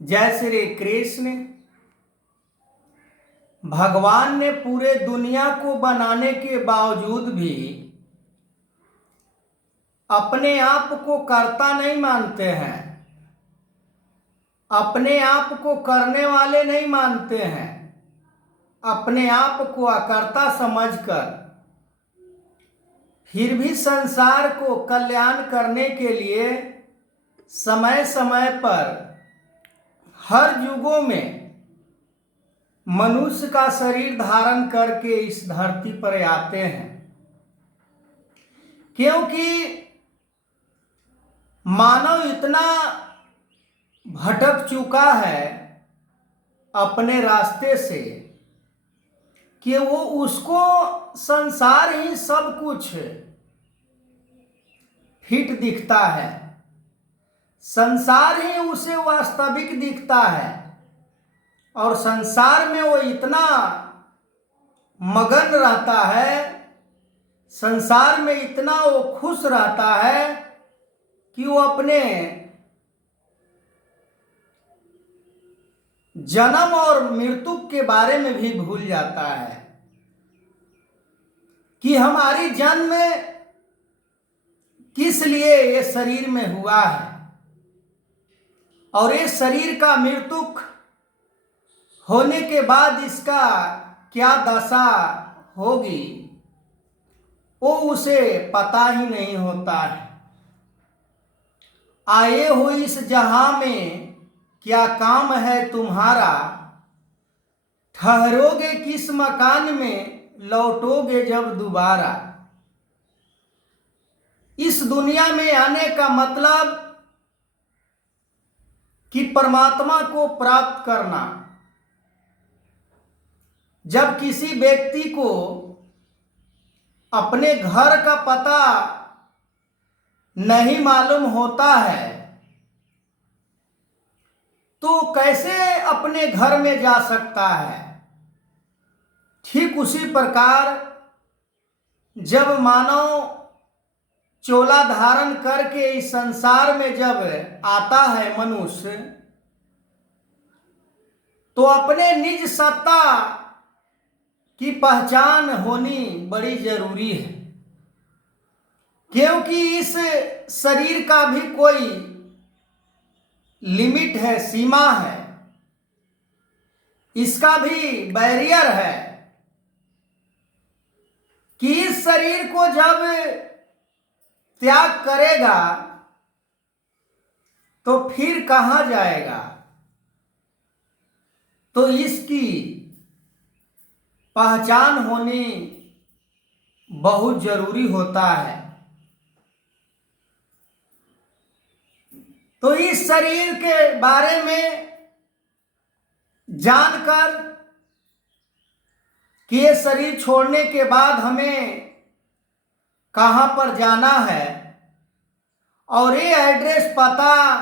जय श्री कृष्ण। भगवान ने पूरे दुनिया को बनाने के बावजूद भी अपने आप को कर्ता नहीं मानते हैं, अपने आप को करने वाले नहीं मानते हैं। अपने आप को अकर्ता समझकर फिर भी संसार को कल्याण करने के लिए समय समय पर हर युगों में मनुष्य का शरीर धारण करके इस धरती पर आते हैं, क्योंकि मानव इतना भटक चुका है अपने रास्ते से कि वो उसको संसार ही सब कुछ फिट दिखता है, संसार ही उसे वास्तविक दिखता है और संसार में वो इतना मगन रहता है, संसार में इतना वो खुश रहता है कि वो अपने जन्म और मृत्यु के बारे में भी भूल जाता है कि हमारी जन्म किस लिए ये शरीर में हुआ है और ये शरीर का मृत्यु होने के बाद इसका क्या दशा होगी वो उसे पता ही नहीं होता है। आए हो इस जहां में क्या काम है तुम्हारा, ठहरोगे किस मकान में लौटोगे जब दोबारा। इस दुनिया में आने का मतलब कि परमात्मा को प्राप्त करना। जब किसी व्यक्ति को अपने घर का पता नहीं मालूम होता है तो कैसे अपने घर में जा सकता है। ठीक उसी प्रकार जब मानव चोला धारण करके इस संसार में जब आता है मनुष्य, तो अपने निज सत्ता की पहचान होनी बड़ी जरूरी है, क्योंकि इस शरीर का भी कोई लिमिट है, सीमा है, इसका भी बैरियर है कि इस शरीर को जब त्याग करेगा तो फिर कहां जाएगा। तो इसकी पहचान होनी बहुत जरूरी होता है। तो इस शरीर के बारे में जानकर कि ये शरीर छोड़ने के बाद हमें कहां पर जाना है और ये एड्रेस, पता,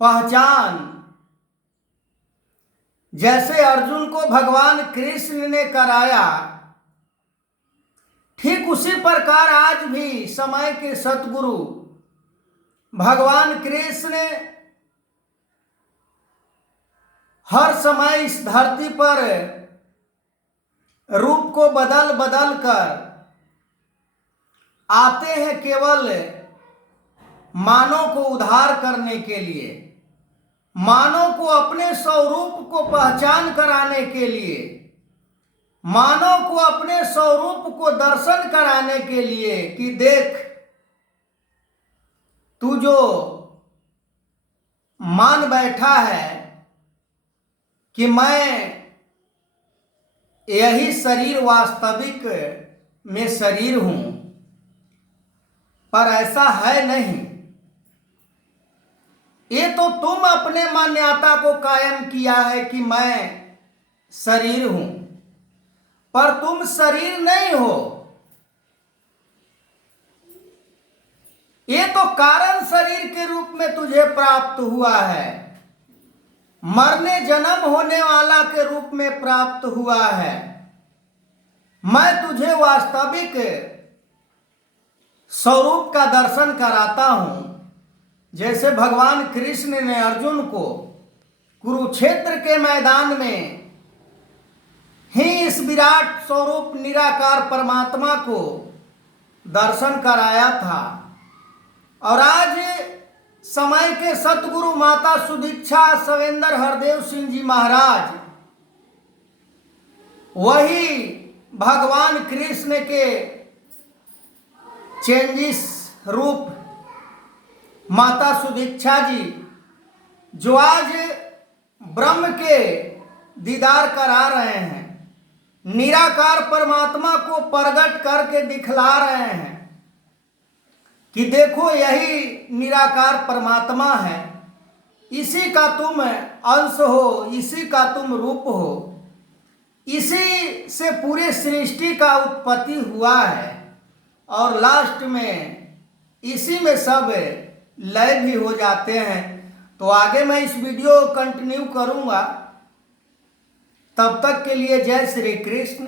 पहचान जैसे अर्जुन को भगवान कृष्ण ने कराया, ठीक उसी प्रकार आज भी समय के सतगुरु भगवान कृष्ण हर समय इस धरती पर रूप को बदल बदल कर आते हैं, केवल मानव को उद्धार करने के लिए, मानव को अपने स्वरूप को पहचान कराने के लिए, मानव को अपने स्वरूप को दर्शन कराने के लिए कि देख, तू जो मान बैठा है कि मैं यही शरीर वास्तविक में शरीर हूं, पर ऐसा है नहीं। ये तो तुम अपने मान्यता को कायम किया है कि मैं शरीर हूं, पर तुम शरीर नहीं हो। ये तो कारण शरीर के रूप में तुझे प्राप्त हुआ है, मरने जन्म होने वाला के रूप में प्राप्त हुआ है। मैं तुझे वास्तविक स्वरूप का दर्शन कराता हूं जैसे भगवान कृष्ण ने अर्जुन को कुरुक्षेत्र के मैदान में ही इस विराट स्वरूप निराकार परमात्मा को दर्शन कराया था, और आज समय के सतगुरु माता सुदीक्षा सवेंद्र हरदेव सिंह जी महाराज वही भगवान कृष्ण के चेंजिस रूप माता सुदीक्षा जी, जो आज ब्रह्म के दीदार करा रहे हैं, निराकार परमात्मा को प्रकट करके दिखला रहे हैं कि देखो यही निराकार परमात्मा है, इसी का तुम अंश हो, इसी का तुम रूप हो, इसी से पूरे सृष्टि का उत्पत्ति हुआ है, और लास्ट में इसी में सब लय भी हो जाते हैं। तो आगे मैं इस वीडियो को कंटिन्यू करूंगा। तब तक के लिए जय श्री कृष्ण।